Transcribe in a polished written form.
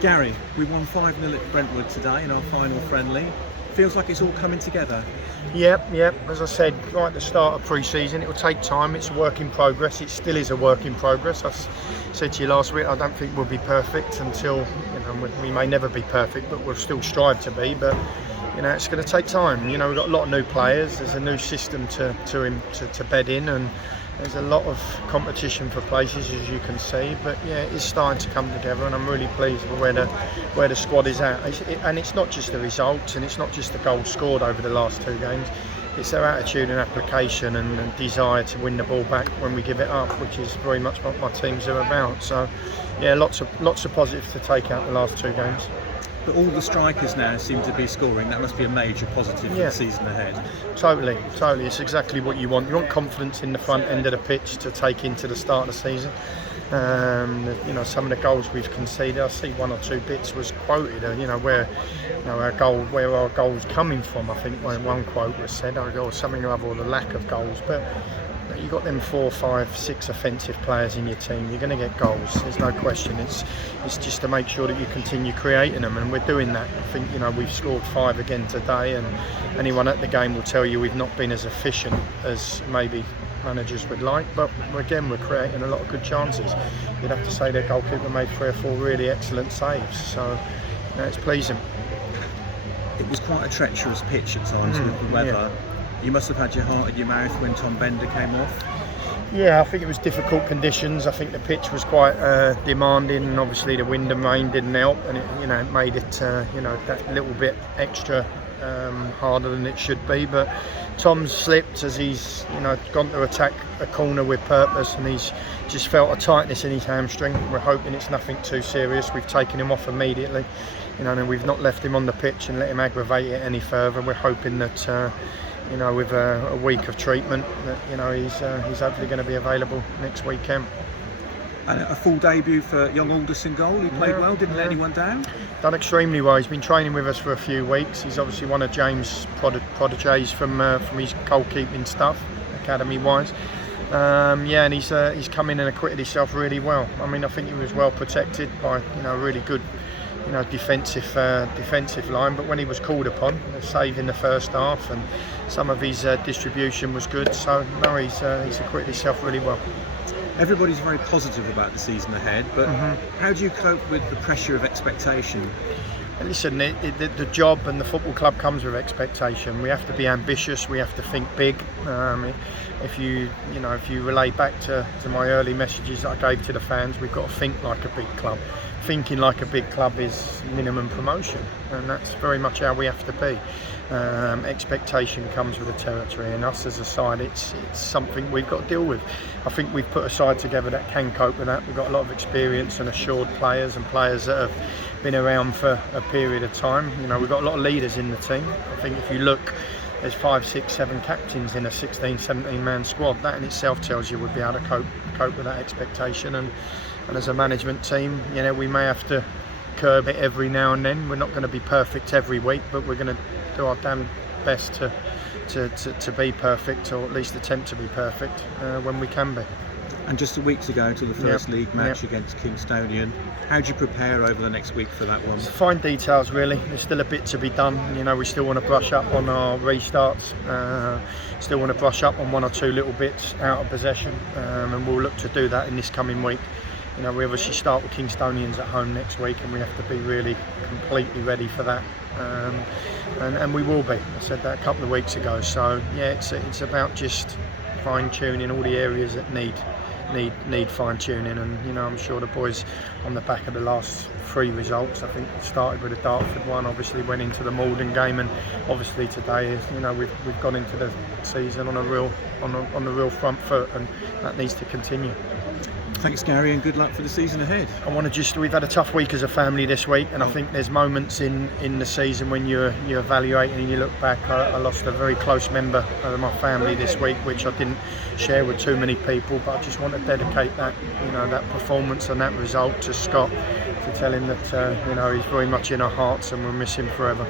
Gary, we won 5-0 at Brentwood today in our final friendly. Feels like it's all coming together. Yep. As I said right at the start of pre-season, it will take time. It's a work in progress. It still is a work in progress. I said to you last week, I don't think we'll be perfect until, we may never be perfect, but we'll still strive to be. But it's going to take time. We've got a lot of new players. There's a new system to bed in, and there's a lot of competition for places, as you can see. But yeah, it's starting to come together, and I'm really pleased with where the squad is at. And it's not just the results, and it's not just the goals scored over the last 2 games. It's their attitude and application and desire to win the ball back when we give it up, which is very much what my teams are about. So yeah, lots of positives to take out the last 2 games. But all the strikers now seem to be scoring. That must be a major positive for the season ahead. Totally. It's exactly what you want. You want confidence in the front end of the pitch to take into the start of the season. Some of the goals we've conceded, I see 1 or 2 bits was quoted. Where our goals coming from. I think one quote was said, or something or other, or the lack of goals. But you've got them 4, 5, 6 offensive players in your team. You're going to get goals. There's no question. It's just to make sure that you continue creating them, and we're doing that. I think we've scored 5 again today, and anyone at the game will tell you we've not been as efficient as maybe managers would like. But again, we're creating a lot of good chances. You'd have to say their goalkeeper made 3 or 4 really excellent saves. So it's pleasing. It was quite a treacherous pitch at times with the weather. Yeah. You must have had your heart in your mouth when Tom Bender came off. Yeah, I think it was difficult conditions. I think the pitch was quite demanding, and obviously the wind and rain didn't help, and it made it that little bit extra harder than it should be. But Tom's slipped as he's gone to attack a corner with purpose, and he's just felt a tightness in his hamstring. We're hoping it's nothing too serious. We've taken him off immediately, and we've not left him on the pitch and let him aggravate it any further. We're hoping that with a week of treatment, that he's hopefully going to be available next weekend. And a full debut for young Alderson goal. He played well, didn't let anyone down. Done extremely well. He's been training with us for a few weeks. He's obviously one of James' prodigies from his goalkeeping stuff, academy-wise. And he's come in and acquitted himself really well. I think he was well protected by really good defensive line, but when he was called upon, a save in the first half, and some of his distribution was good. So no, he's acquitted himself really well. Everybody's very positive about the season ahead, but how do you cope with the pressure of expectation? Listen, the job and the football club comes with expectation. We have to be ambitious. We have to think big. If you relay back to my early messages that I gave to the fans, we've got to think like a big club. Thinking like a big club is minimum promotion, and that's very much how we have to be. Expectation comes with the territory, and us as a side, it's something we've got to deal with. I think we've put a side together that can cope with that. We've got a lot of experience and assured players, and players that have been around for a period of time. We've got a lot of leaders in the team. I think if you look, there's 5, 6, 7 captains in a 16, 17 man squad. That in itself tells you we'll be able to cope with that expectation. And as a management team, we may have to curb it every now and then. We're not going to be perfect every week, but we're going to do our damn best to be perfect, or at least attempt to be perfect when we can be. And just a week to go to the first league match against Kingstonian. How do you prepare over the next week for that one? Fine details, really. There's still a bit to be done. We still want to brush up on our restarts. Still want to brush up on 1 or 2 little bits out of possession, and we'll look to do that in this coming week. We obviously start with Kingstonians at home next week, and we have to be really completely ready for that. And we will be. I said that a couple of weeks ago. So yeah, it's about just fine-tuning all the areas that need fine-tuning, and I'm sure the boys, on the back of the last 3 results, I think started with the Dartford one, obviously went into the Malden game, and obviously today, we've gone into the season on the real front foot, and that needs to continue. Thanks, Gary, and good luck for the season ahead. We've had a tough week as a family this week, and I think there's moments in the season when you evaluate and you look back. I lost a very close member of my family this week, which I didn't share with too many people, but I just want to dedicate that performance and that result to Scott, to tell him that he's very much in our hearts and we'll miss him forever.